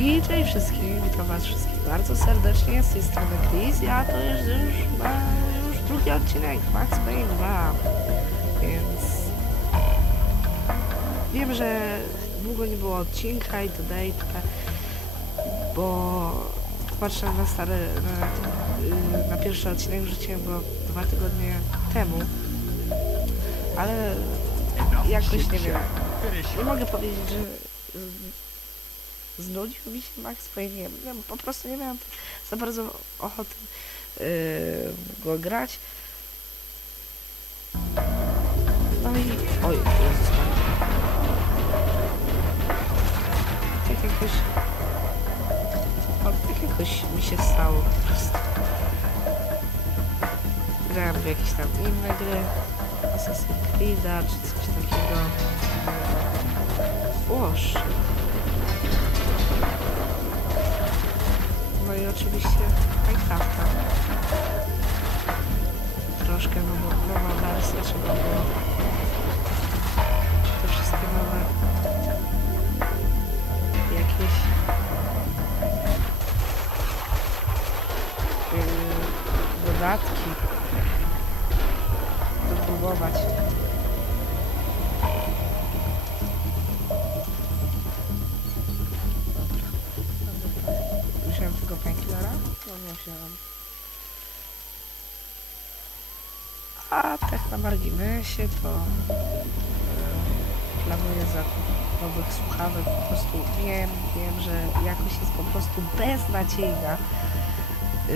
I cześć wszystkim, witam was wszystkich bardzo serdecznie, z tej strony Chris, a to jest już, chyba już drugi odcinek Max Payne 2, więc wiem, że długo nie było odcinka i to date, bo patrzę na stary, na, na pierwszy odcinek wrzuciłem go dwa tygodnie temu, ale jakoś nie wiem, nie mogę powiedzieć, że znudził mi się Max Payne, nie wiem, po prostu nie miałem za bardzo ochoty yy, go grać. No i... Oj, Jezus. Tak jakoś... O, tak jakoś mi się stało po prostu. Grałem w jakieś tam inne gry, Assassin's Creed'a czy coś takiego. O, No i oczywiście Minecrafta. Troszkę nowa, nowa wersja trzeba było. Te wszystkie nowe jakieś yy, dodatki wypróbować. A tak na marginesie to yy, planuję zakup nowych słuchawek. Po prostu wiem, wiem, że jakość jest po prostu beznadziejna. Yy,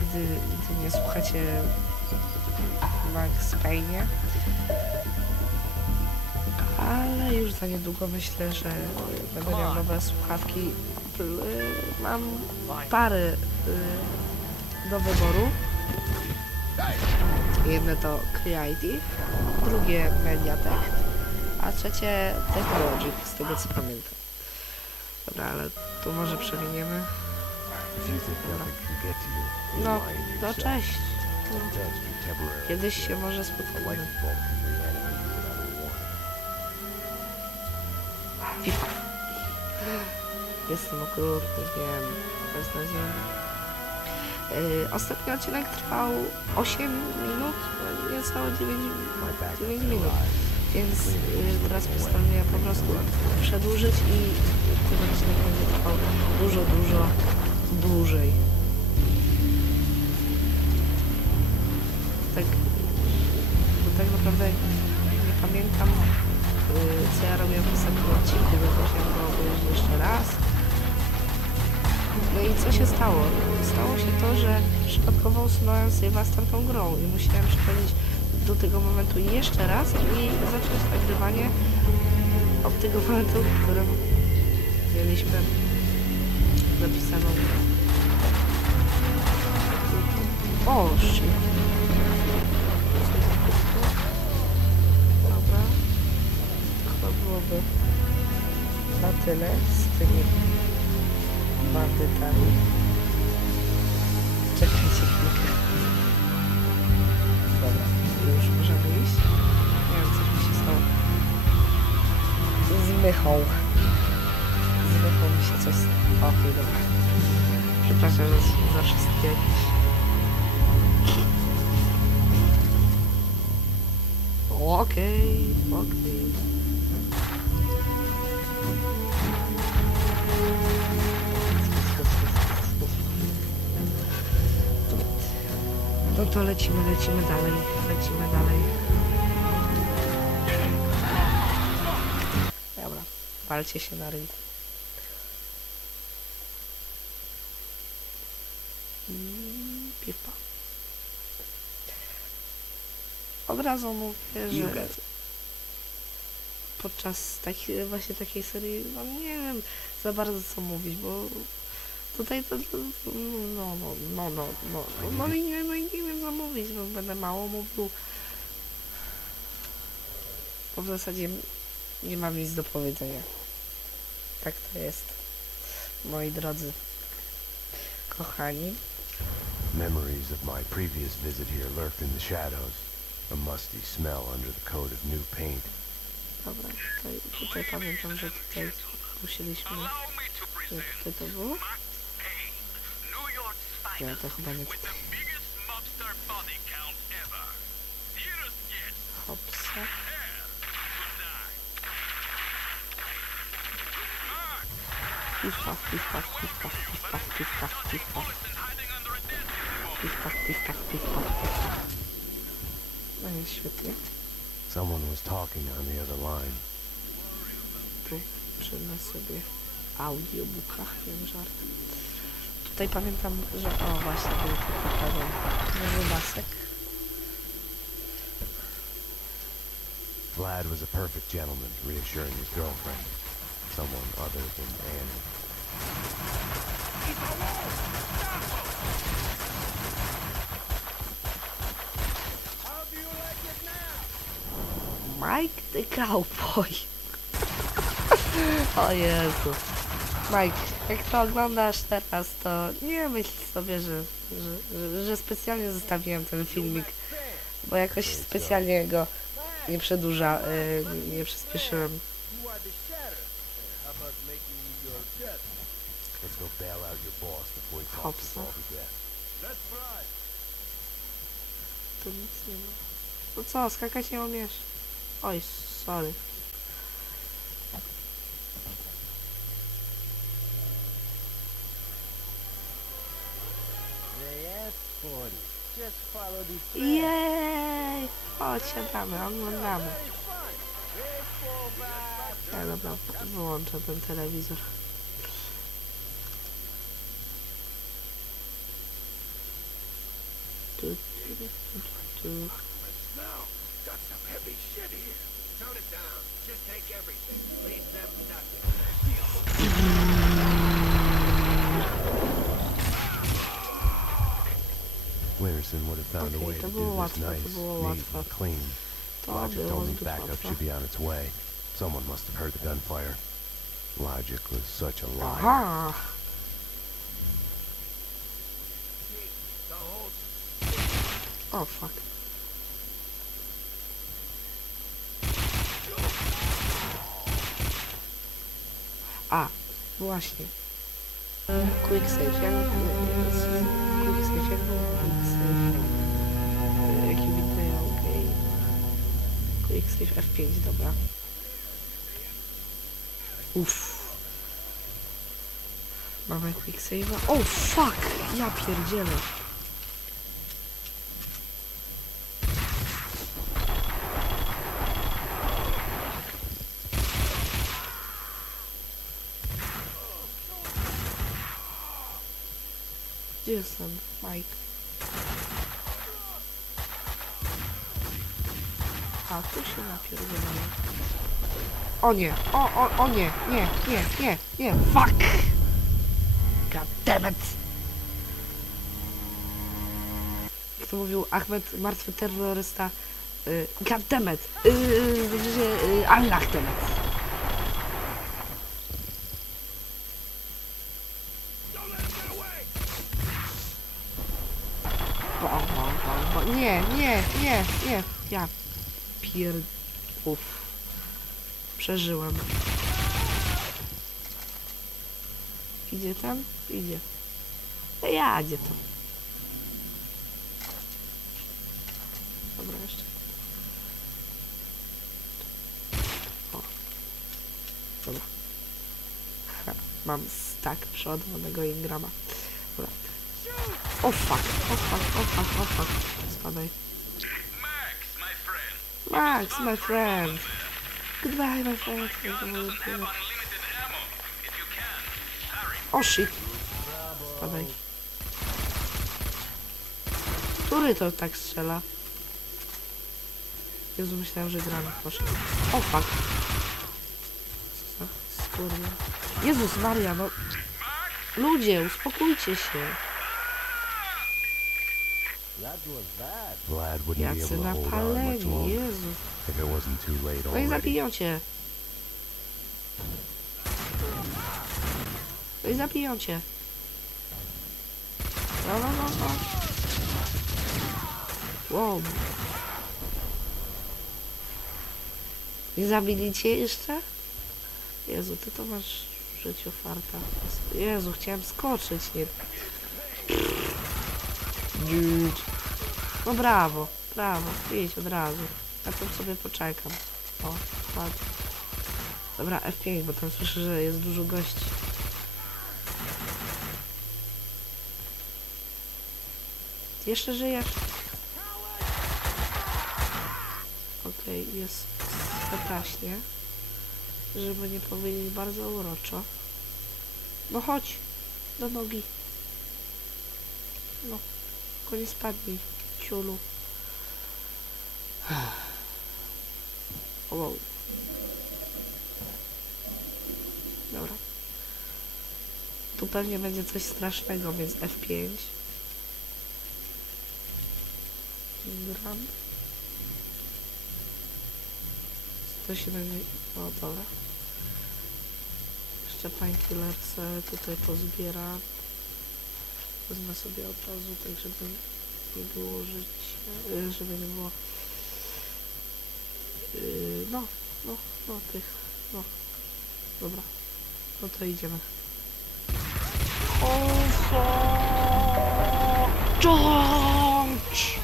gdy, gdy nie słuchacie Max Payne. Ale już za niedługo myślę, że będę miał nowe słuchawki. Y, Mam parę y, do wyboru. Jedne to Creative, drugie Mediatek, a trzecie Technologic, z tego co pamiętam. Dobra, ale tu może przewiniemy. No, no cześć. Kiedyś się może spotkamy. FIFA. Jestem okrutny, wiem, beznadziejny. Yy, ostatni odcinek trwał 8 minut, niecałe 9, My back 9 will minut, więc teraz postanowię po prostu przedłużyć i ten odcinek będzie trwał dużo, dużo dłużej. Tak, bo tak naprawdę nie pamiętam yy, co ja robiłem w ostatnim odcinku, więc musiałem go obejrzeć jeszcze raz. No i co się stało? Stało się to, że przypadkowo usunąłem save'a z tamtą grą i musiałem przechodzić do tego momentu jeszcze raz i zacząć nagrywanie od tego momentu, w którym mieliśmy zapisaną O, shit. Byłoby na tyle z tymi bandytami. Czekajcie chwilkę. Dobra, już możemy iść. Nie wiem, co mi się stało. Z mychą. Mi się coś... O, okej, dobra. Przepraszam za, za wszystkie jakieś... Okej, okej. No to lecimy, lecimy dalej, lecimy dalej. Dobra, walcie się na. Mm, Pipa. Od razu mówię, że podczas takiej, właśnie takiej serii, no nie wiem za bardzo co mówić, bo tutaj to, to no, no, no, no, no, no, no, i nie, no i nie wiem co mówić, bo będę mało mówił. Bo w zasadzie nie mam nic do powiedzenia. Tak to jest. Moi drodzy, kochani, Memories of my previous visit here lurked in the shadows. A musty smell under the coat of new paint. dobra, tutaj, tutaj pamiętam, że tutaj musieliśmy Nie, tutaj to było? New York's Nie, finest to chyba nie with tutaj. the biggest mobster body count ever. Here's yet. Hopsa. Pif paf, pif paf, pif paf, pif paf, pif paf, pif paf. Pif paf, pif paf, pif paf, pif paf. No jest świetnie. Someone was talking on the other line. Tu czynnę sobie audiobooka, nie żart. Tutaj pamiętam, że o właśnie był tylko pewien wybasek. Vlad was a perfect gentleman, reassuring his girlfriend. Someone other than Annie. Mike the Cowboy. o Jezu. Mike, jak to oglądasz teraz, to nie myśl sobie, że, że, że, że specjalnie zostawiłem ten filmik, bo jakoś specjalnie go nie przedłuża, y, nie przyspieszyłem. Hopsa. all to nic nie ma. No co, skakać nie umiesz? Oj, sorry. Jej! Chodź, siadamy, oglądamy. Ja dobra, wyłączę ten telewizor. Tu, tu, tu, tu, Winterson would have found a way to do this nice, neat, and clean. Logic told me backup should be on its way. Someone must have heard the gunfire. Logic was such a liar. Aha! The whole O, fuck. A, właśnie. Quick save, Quick save F5, dobra. Uff. Mamy quick save'a. O, fuck! Ja pierdzielę. Gdzie jest Mike? A, tu się napierdolę. O nie, o, o, o nie, nie, nie, nie, nie, fuck! God damn! Jak to mówił Ahmed, martwy terrorysta, y, God damn się, y, Allah damn. Nie, nie, nie, nie. Ja pier... Uf. Przeżyłem. Idzie tam? Idzie. No jadzie tam. Dobra, jeszcze. O. Dobra. Ha, mam stack przeładowanego Ingrama. Dobra. O fuck, o fuck, o fuck, o fuck. Spadaj. Max, my friend. Goodbye, my friend. O shit. Spadaj. Który to tak strzela? Jezu, myślałem, że granat poszedł. O fuck. Co za skurwiel. Jezus Maria, no... Ludzie, uspokójcie się. Jacy napaleni, Jezu. No i zabiją cię. No i zabiją cię. No, no, no, no. Wow. Nie zabili cię jeszcze? Jezu, ty to masz w życiu farta. Jezu, chciałem skoczyć, nie... No brawo, brawo, idź od razu. Ja tu sobie poczekam. O, ładnie. Dobra, F5, bo tam słyszę, że jest dużo gości. Jeszcze żyjesz? Okej, jest strasznie. Żeby nie powiedzieć bardzo uroczo. No chodź, do nogi. No, koniec spadnij, ciulu. Wow. Dobra. Tu pewnie będzie coś strasznego, więc F5. Gram. 170. O, dobra. Jeszcze painkillersy tutaj pozbieram. Wezmę sobie od razu, tak żeby nie było życia, y, żeby nie było yy, no, no, no tych, no, dobra, no to idziemy. O, George!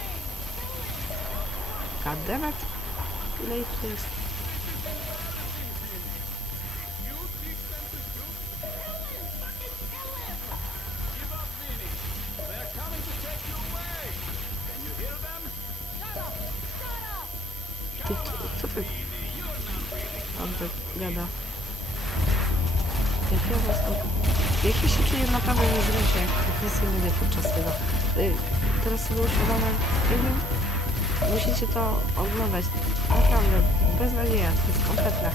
Goddammit! Ile ich jest? Uświadamiam, jakby musicie to oglądać. Naprawdę, beznadzieja, to jest kompletna.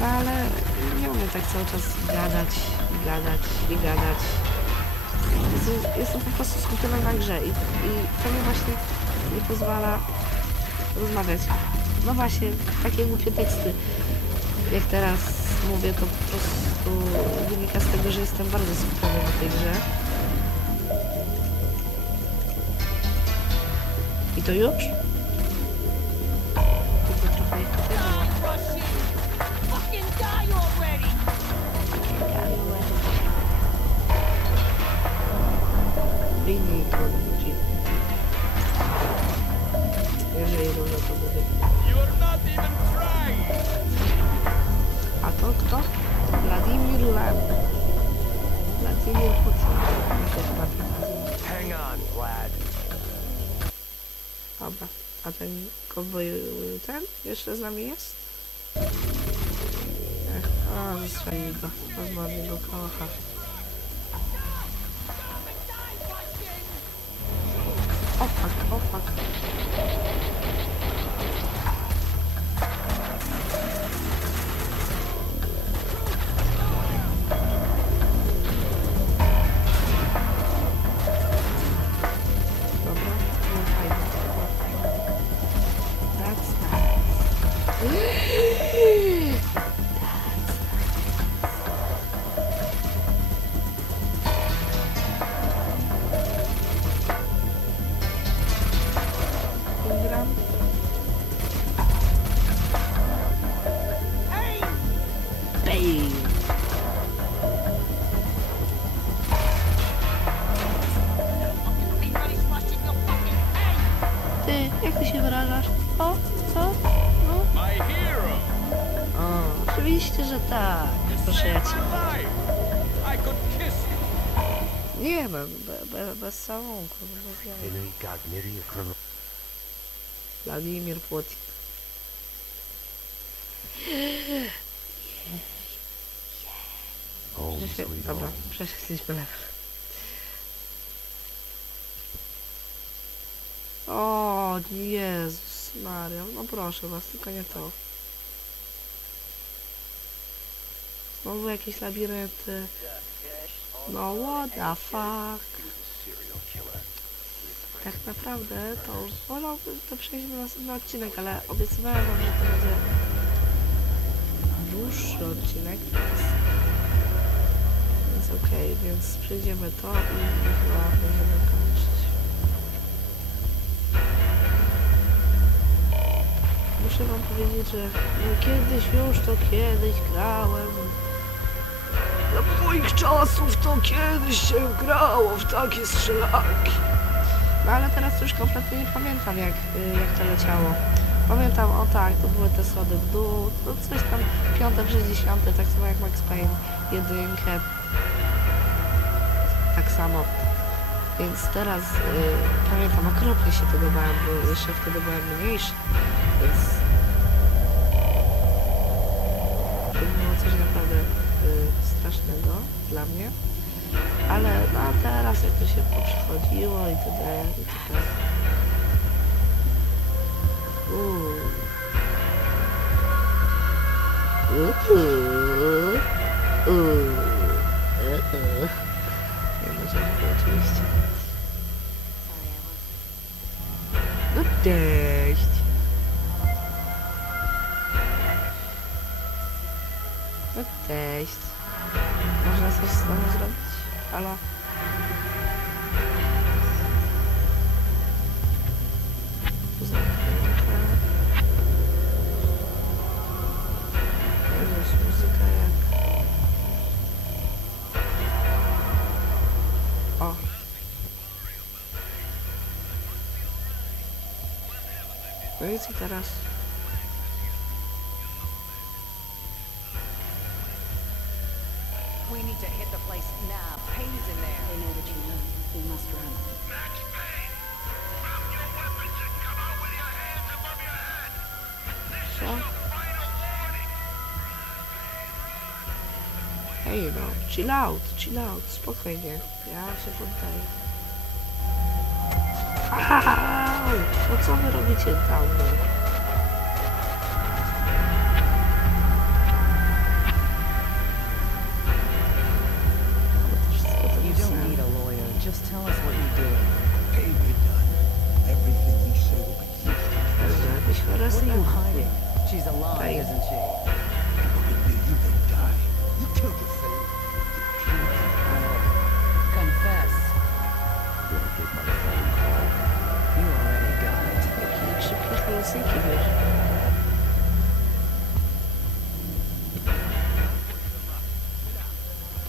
No ale nie umiem tak cały czas gadać i gadać i gadać. Jestem po prostu skupiona na grze i, i to mi właśnie nie pozwala rozmawiać. No właśnie, takie głupie teksty. Jak teraz mówię, to po prostu wynika z tego, że jestem bardzo skupiona na tej grze. To już? Tylko trochę ich tutaj było. Fucking die already! Linii ludzi. Jeżeli dobrze to mówię. You're not even trying! A to kto? Wladimir Lan. Wladimir Putin. Mi się chyba tak nazywa. Hang on, Vlad. Dobra. A ten kowboj, ten jeszcze z nami jest? Ech, a, zestrzelili go. Rozmarli go kałacha. Nie no, be, be, bez no bez jaj. Wladimir. Home, Przeszli- sweet Dobra, przeszliśmy level. O, Jezus Maria, no proszę was, tylko nie to. Znowu jakieś labirynty. No what the fuck. Tak naprawdę to wolałbym to przejść na następny odcinek, ale obiecywałem wam, że to będzie dłuższy odcinek, więc, więc okej, więc przejdziemy to i chyba będziemy kończyć. Muszę wam powiedzieć, że kiedyś już to kiedyś grałem Za moich czasów to kiedyś się grało w takie strzelanki. No ale teraz już kompletnie nie pamiętam jak, y, jak to leciało. Pamiętam, o tak, to były te schody w dół, to coś tam piąte przez dziesiąte, tak samo jak Max Payne, jedynkę. Tak samo. Więc teraz y, pamiętam, okropnie się tego bałem, bo jeszcze wtedy byłem mniejszy, więc strasznego dla mnie. Ale no teraz jak to się poprzechodziło i tyle, i tyle. Nie było oczywiście. No cześć. O. No i co teraz? Chill out, chill out, spokojnie. Ja się poddaję. Au! No co wy robicie tam? no? To wszystko to You jest don't sen. need a lawyer. Just tell us what you're doing. We're done. Everything we say will be used. What are you forest. hiding? She's alive, isn't she? You die. You killed your szybkie halusyki, wiesz.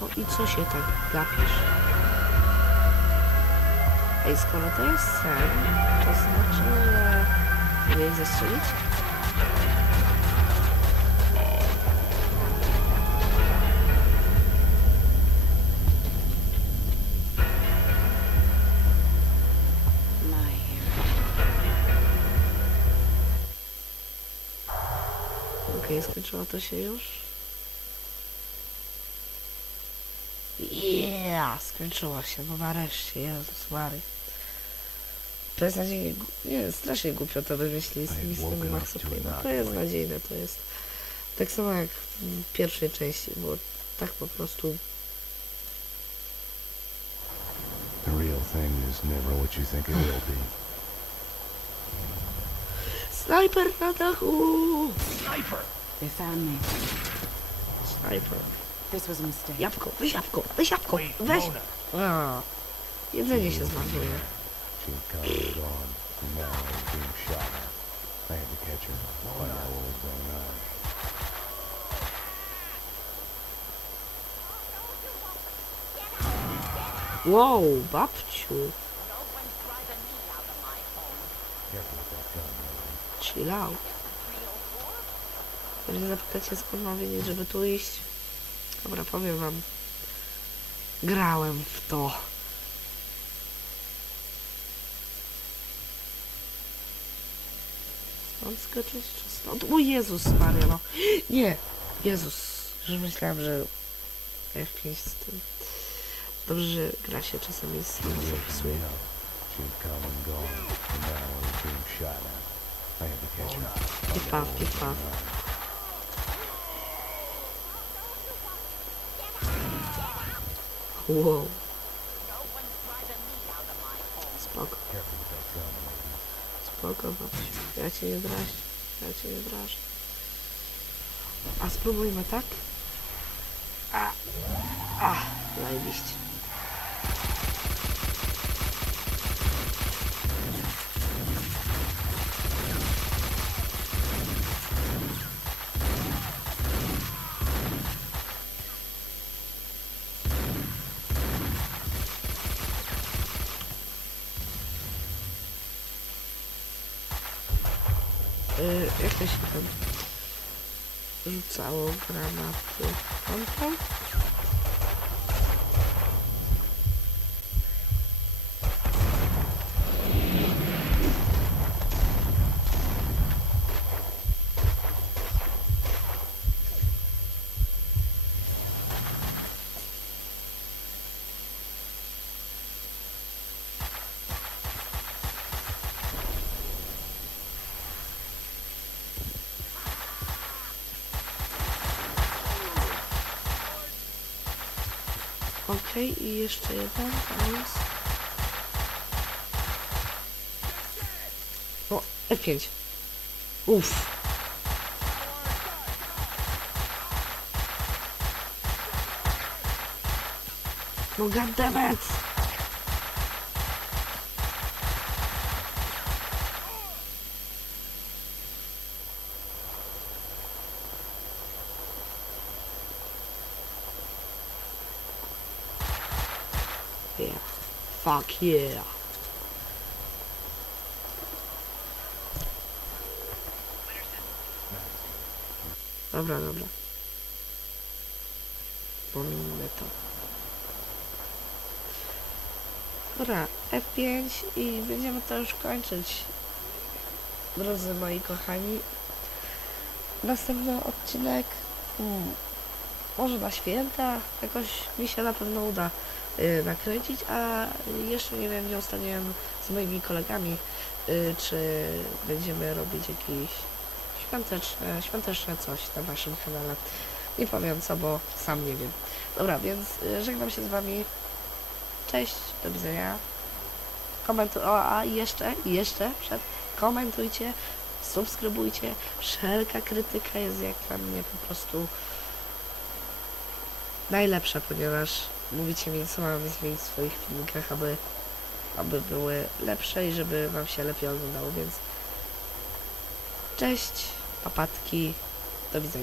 No i co się tak gapisz? Ej, skoro to jest sen, to znaczy, że... Ich zastrzelić? Okej, skończyło to się już. Yeah, skończyło się, no nareszcie, Jezus Mary. To jest nadzieję, nie, strasznie głupio to wymyślili z tymi Maxa Payne'a. To jest nadziejne, to jest tak samo jak w pierwszej części, bo tak po prostu The real thing is never what you think it will be. Snajper na dachu! They found me. Sniper. This was a mistake. Jabłko, weź jabłko, weź jabłko, weź! A, jedzenie się zmarnuje. Wow, babciu. Chill out. Jeżeli zapytacie skąd mam wiedzieć, żeby tu iść, dobra, powiem wam. Grałem w to. Stąd skoczyć czy stąd? O Jezus Maria, no. Nie! Jezus, już myślałem, że F5 z tym. Dobrze, że gra się czasami z tym zapisuje. No, she Wow. Spoko, spoko, babciu. Ja cię nie drażnię. Ja cię nie drażnię. A spróbujmy tak? A, a, zajebiście. grandmaster something? Okej, i jeszcze jeden, tam jest. O, F5. Uff. No goddammit! Yeah. Fuck yeah. Dobra, dobra. Pominę to. Dobra, F5 i będziemy to już kończyć. Drodzy moi kochani. Następny odcinek. Hmm, może na święta jakoś mi się na pewno uda nakręcić, a jeszcze nie wiem, nie ustaliłem z moimi kolegami, y, czy będziemy robić jakieś świąteczne, świąteczne coś na naszym kanale. Nie powiem co, bo sam nie wiem. Dobra, więc y, żegnam się z wami. Cześć, do widzenia. Komentuj, o, a jeszcze, jeszcze przed, komentujcie, subskrybujcie. Wszelka krytyka jest jak dla mnie po prostu najlepsza, ponieważ mówicie mi, co mam zmienić w swoich filmikach, aby, aby były lepsze i żeby wam się lepiej oglądało, więc cześć, papatki, do widzenia.